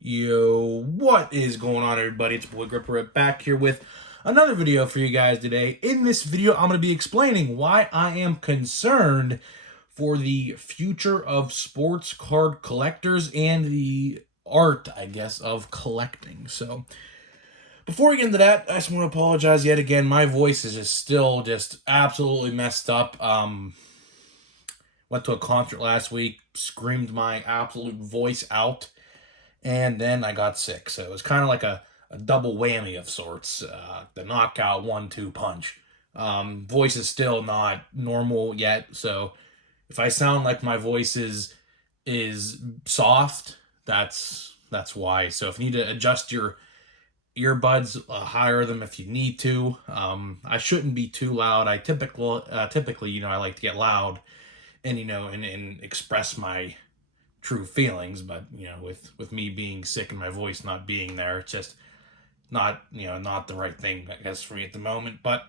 Yo, what is going on, everybody? It's your boy Gripper back here with another video for you guys today. In this video, I'm going to be explaining why I am concerned for the future of sports card collectors and the art, I guess, of collecting. So, before we get into that, I just want to apologize yet again. My voice is just absolutely messed up. Went to a concert last week, screamed my absolute voice out, and then I got sick. So it was kind of like a double whammy of sorts. The knockout 1-2 punch. Voice is still not normal yet, so if I sound like my voice is soft, that's why. So if you need to adjust your earbuds, higher them if you need to. I shouldn't be too loud. I typically, I like to get loud and and express my true feelings, but with me being sick and my voice not being there, it's just not the right thing, I guess, for me at the moment. But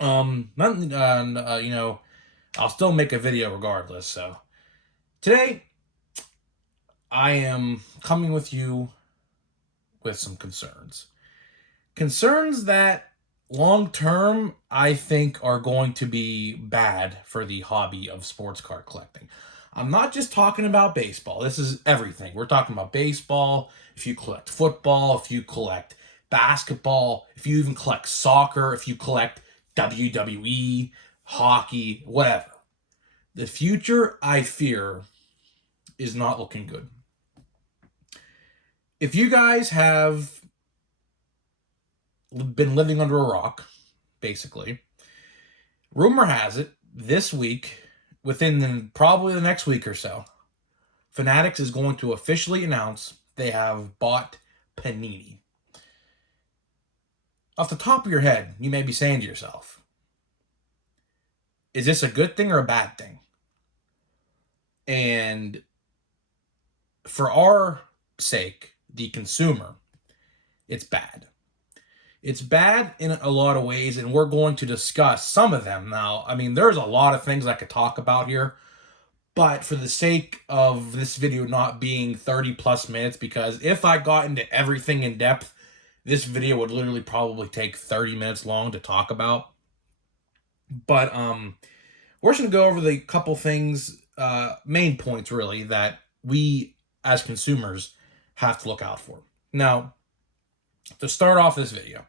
nothing, I'll still make a video regardless. So today I am coming with you with some concerns that long term I think are going to be bad for the hobby of sports card collecting. I'm not just talking about baseball. This is everything. We're talking about baseball. If you collect football, if you collect basketball, if you even collect soccer, if you collect WWE, hockey, whatever. The future, I fear, is not looking good. If you guys have been living under a rock, basically, rumor has it this week, within probably the next week or so, Fanatics is going to officially announce they have bought Panini. Off the top of your head, you may be saying to yourself, is this a good thing or a bad thing? And for our sake, the consumer, it's bad. It's bad in a lot of ways, and we're going to discuss some of them now. I mean, there's a lot of things I could talk about here, but for the sake of this video not being 30 plus minutes, because if I got into everything in depth, this video would literally probably take 30 minutes long to talk about. But we're just going to go over the couple things, main points really, that we as consumers have to look out for. Now, to start off this video,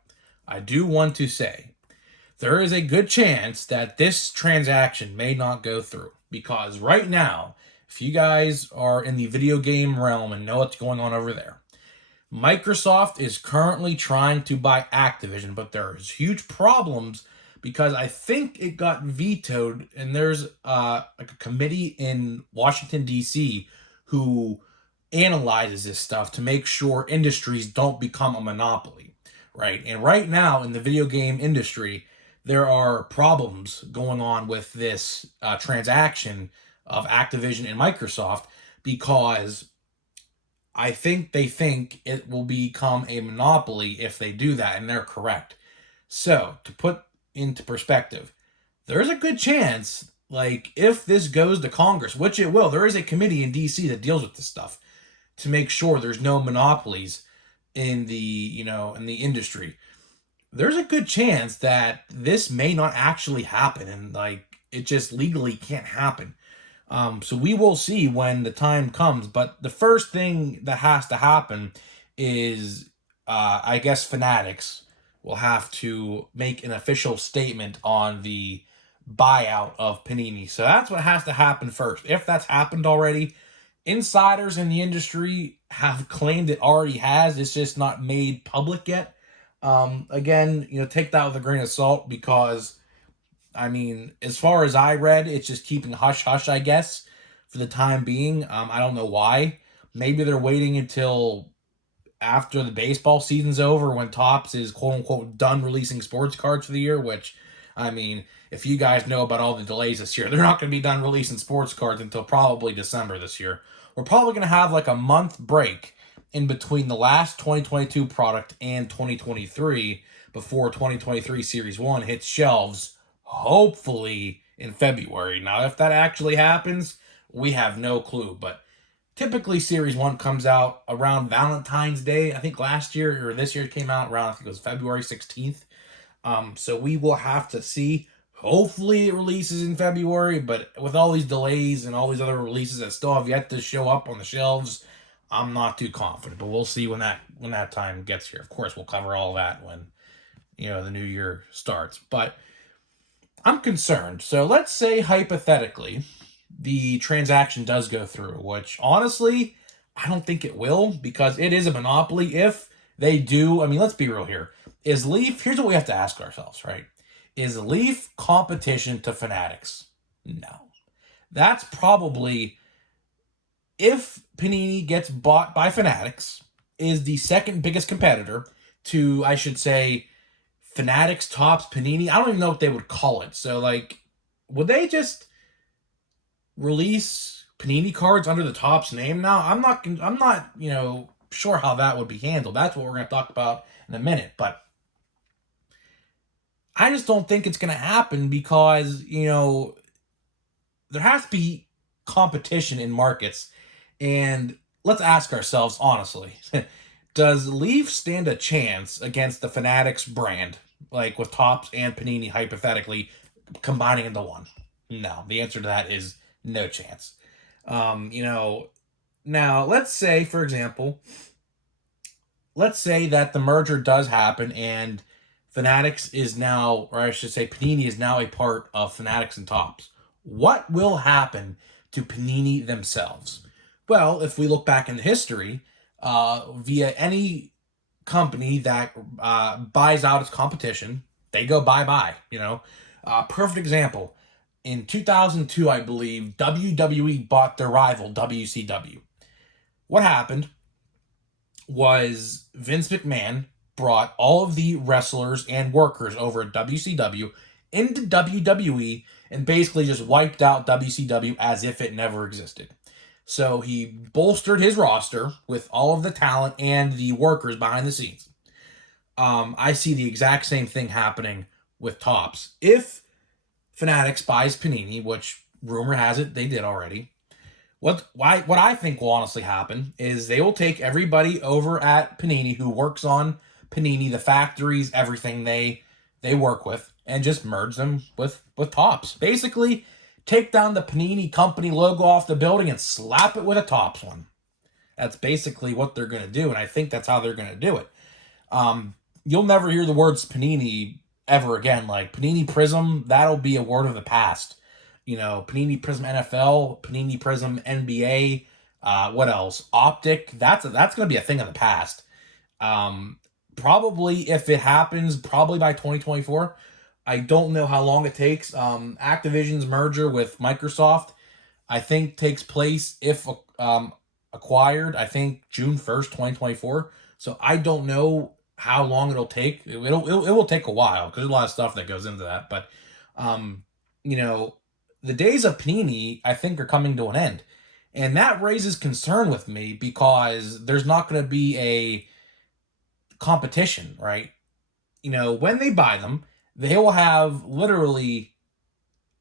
I do want to say there is a good chance that this transaction may not go through, because right now, if you guys are in the video game realm and know what's going on over there, Microsoft is currently trying to buy Activision, but there's huge problems because I think it got vetoed, and there's like a committee in Washington, D.C. who analyzes this stuff to make sure industries don't become a monopoly, right? And right now in the video game industry, there are problems going on with this transaction of Activision and Microsoft, because I think they think it will become a monopoly if they do that, and they're correct. So, to put into perspective, there's a good chance, like, if this goes to Congress, which it will, there is a committee in DC that deals with this stuff to make sure there's no monopolies in the, in the industry. There's a good chance that this may not actually happen, and like it just legally can't happen. So we will see when the time comes. But the first thing that has to happen is, I guess, Fanatics will have to make an official statement on the buyout of Panini. So that's what has to happen first. If that's happened already, insiders in the industry have claimed it already has. It's just not made public yet. Again, take that with a grain of salt, because, I mean, as far as I read, it's just keeping hush-hush, I guess, for the time being. I don't know why. Maybe they're waiting until after the baseball season's over, when Topps is quote-unquote done releasing sports cards for the year, which, I mean, if you guys know about all the delays this year, they're not going to be done releasing sports cards until probably December this year. We're probably going to have like a month break in between the last 2022 product and 2023 before 2023 Series 1 hits shelves, hopefully in February. Now, if that actually happens, we have no clue, but Typically, Series 1 comes out around Valentine's Day. I think last year or this year it came out around, I think it was February 16th. So we will have to see. Hopefully it releases in February, but with all these delays and all these other releases that still have yet to show up on the shelves, I'm not too confident. But we'll see when that time gets here. Of course, we'll cover all that when the new year starts. But I'm concerned. So let's say hypothetically the transaction does go through, which honestly I don't think it will because it is a monopoly. If they do, I mean, let's be real here. Is Leaf, here's what we have to ask ourselves, right? Is Leaf competition to Fanatics? No. That's probably, if Panini gets bought by Fanatics, is the second biggest competitor to, I should say, Fanatics, Topps, Panini. I don't even know what they would call it. So, like, would they just release Panini cards under the Topps name now? I'm not, sure how that would be handled. That's what we're going to talk about in a minute. But I just don't think it's going to happen because, there has to be competition in markets. And let's ask ourselves honestly, does Leaf stand a chance against the Fanatics brand, like with Topps and Panini hypothetically combining into one? No. The answer to that is no chance. Now let's say, for example, that the merger does happen and Fanatics is now, or I should say Panini is now a part of Fanatics and Topps. What will happen to Panini themselves? Well, if we look back in history, via any company that buys out its competition, they go bye-bye, perfect example. In 2002, I believe, WWE bought their rival, WCW. What happened was Vince McMahon brought all of the wrestlers and workers over at WCW into WWE and basically just wiped out WCW as if it never existed. So he bolstered his roster with all of the talent and the workers behind the scenes. I see the exact same thing happening with Topps. If Fanatics buys Panini, which rumor has it they did already, what I think will honestly happen is they will take everybody over at Panini who works on Panini, the factories, everything they work with, and just merge them with Topps. Basically, take down the Panini company logo off the building and slap it with a Topps one. That's basically what they're going to do, and I think that's how they're going to do it. You'll never hear the words Panini ever again. Like Panini Prism, that'll be a word of the past. Panini Prism NFL, Panini Prism NBA, what else? Optic, that's going to be a thing of the past. Probably, if it happens, probably by 2024. I don't know how long it takes. Activision's merger with Microsoft, I think, takes place, if acquired, I think June 1st, 2024. So I don't know how long it'll take. It will take a while because there's a lot of stuff that goes into that. But, the days of Panini, I think, are coming to an end. And that raises concern with me because there's not going to be a competition, right? When they buy them, they will have literally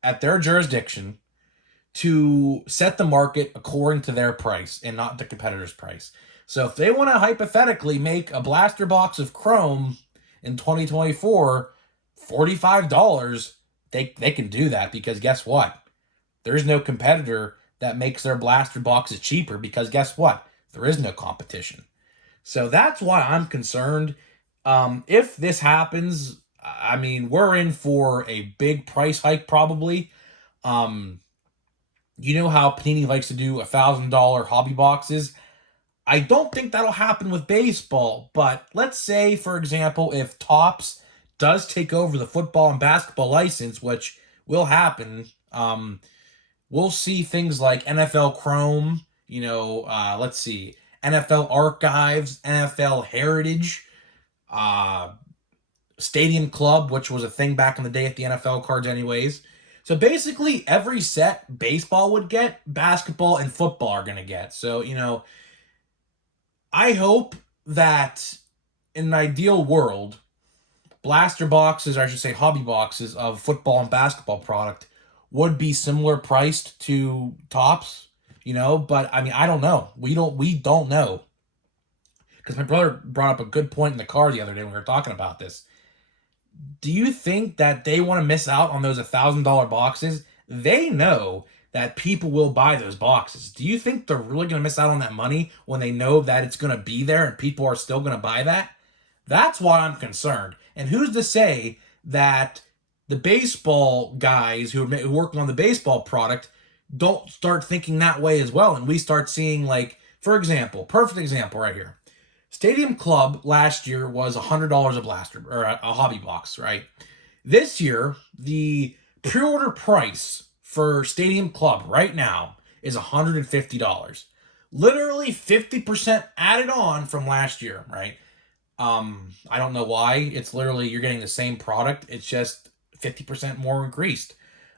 at their jurisdiction to set the market according to their price and not the competitor's price. So if they want to hypothetically make a blaster box of Chrome in 2024 $45, they can do that because guess what? There's no competitor that makes their blaster boxes cheaper because guess what? There is no competition. So that's why I'm concerned. If this happens, I mean, we're in for a big price hike probably. You know how Panini likes to do $1,000 hobby boxes? I don't think that'll happen with baseball, but let's say, for example, if Topps does take over the football and basketball license, which will happen, we'll see things like NFL Chrome, let's see, NFL Archives, NFL Heritage, Stadium Club, which was a thing back in the day at the NFL cards anyways. So basically every set baseball would get, basketball and football are going to get. So, I hope that in an ideal world, blaster boxes, or I should say hobby boxes of football and basketball product would be similar priced to Topps. But I mean, I don't know. We don't know. Because my brother brought up a good point in the car the other day when we were talking about this. Do you think that they want to miss out on those $1,000 boxes? They know that people will buy those boxes. Do you think they're really going to miss out on that money when they know that it's going to be there and people are still going to buy that? That's why I'm concerned. And who's to say that the baseball guys who are working on the baseball product don't start thinking that way as well, and we start seeing, like, for example, perfect example right here. Stadium Club last year was $100 a blaster or a hobby box, right? This year, the pre-order price for Stadium Club right now is $150. Literally 50% added on from last year, right? I don't know why. It's literally you're getting the same product. It's just 50% more increased.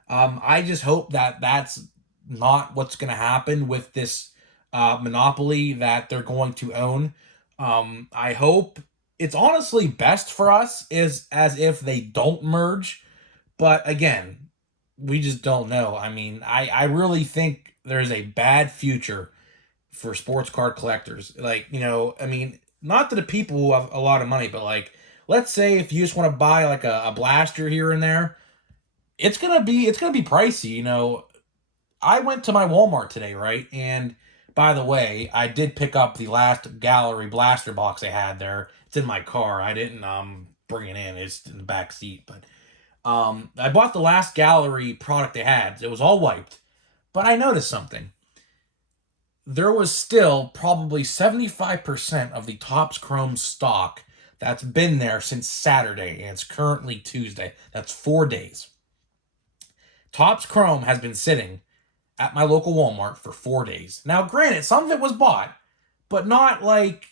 I just hope that that's not what's going to happen with this monopoly that they're going to own. I hope it's honestly best for us is as if they don't merge. But again, we just don't know. I mean, I really think there's a bad future for sports card collectors. Like, I mean, not to the people who have a lot of money, but like, let's say if you just want to buy like a blaster here and there, it's gonna be pricey. I went to my Walmart today, right? And by the way, I did pick up the last gallery blaster box they had there. It's in my car. I didn't bring it in. It's in the back seat, but I bought the last gallery product they had. It was all wiped. But I noticed something. There was still probably 75% of the Topps Chrome stock that's been there since Saturday, and it's currently Tuesday. That's 4 days. Topps Chrome has been sitting at my local Walmart for 4 days. Now, granted, some of it was bought, but not like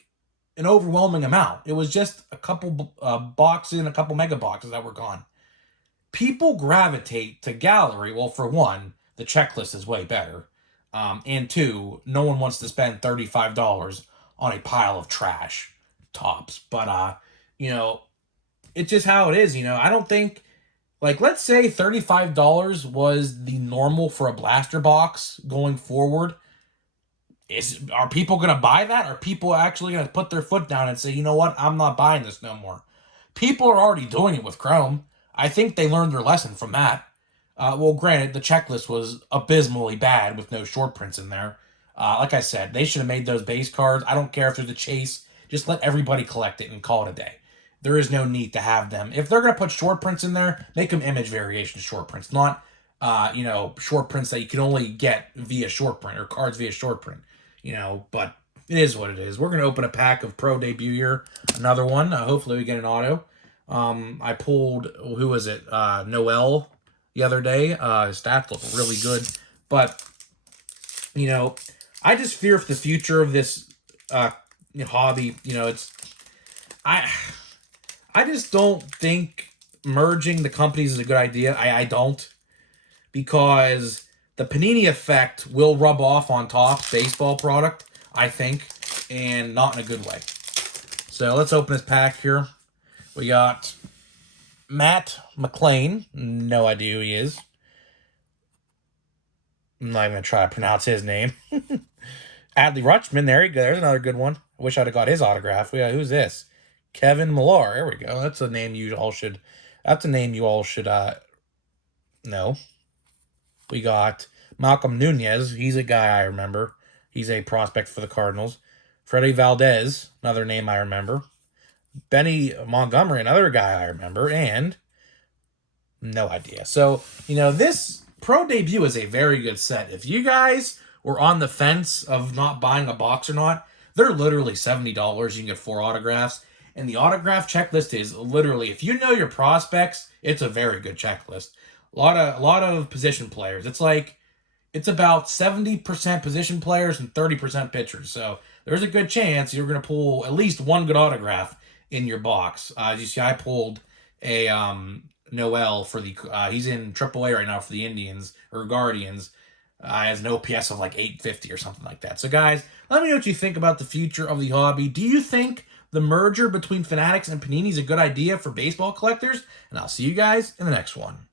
an overwhelming amount. It was just a couple boxes and a couple mega boxes that were gone. People gravitate to gallery. Well, for one, the checklist is way better. And two, no one wants to spend $35 on a pile of trash tops. But, it's just how it is. I don't think, like, let's say $35 was the normal for a blaster box going forward. Are people going to buy that? Are people actually going to put their foot down and say, you know what, I'm not buying this no more? People are already doing it with Chrome. I think they learned their lesson from that. Well, granted, the checklist was abysmally bad with no short prints in there. Like I said, they should have made those base cards. I don't care if there's a chase. Just let everybody collect it and call it a day. There is no need to have them. If they're going to put short prints in there, make them image variation short prints, not, short prints that you can only get via short print or cards via short print, but it is what it is. We're going to open a pack of Pro Debut here. Another one. Hopefully we get an auto. I pulled, who was it? Noel the other day. His stats look really good. But, I just fear for the future of this hobby. I just don't think merging the companies is a good idea. I don't. Because the Panini effect will rub off on Topps baseball product, I think, and not in a good way. So let's open this pack here. We got Matt McLean. No idea who he is. I'm not even going to try to pronounce his name. Adley Rutschman. There you go. There's another good one. I wish I'd have got his autograph. Yeah, who's this? Kevin Millar. There we go. That's a name you all should know. We got Malcolm Nunez. He's a guy I remember. He's a prospect for the Cardinals. Freddie Valdez. Another name I remember. Benny Montgomery, another guy I remember, and no idea. So, this Pro Debut is a very good set. If you guys were on the fence of not buying a box or not, they're literally $70. You can get 4 autographs. And the autograph checklist is literally, if you know your prospects, it's a very good checklist. A lot of position players. It's about 70% position players and 30% pitchers. So there's a good chance you're going to pull at least one good autograph in your box. As you see, I pulled a Noel for the he's in AAA right now for the Indians or Guardians. Has an OPS of like 850 or something like that. So guys, let me know what you think about the future of the hobby. Do you think the merger between Fanatics and Panini is a good idea for baseball collectors? And I'll see you guys in the next one.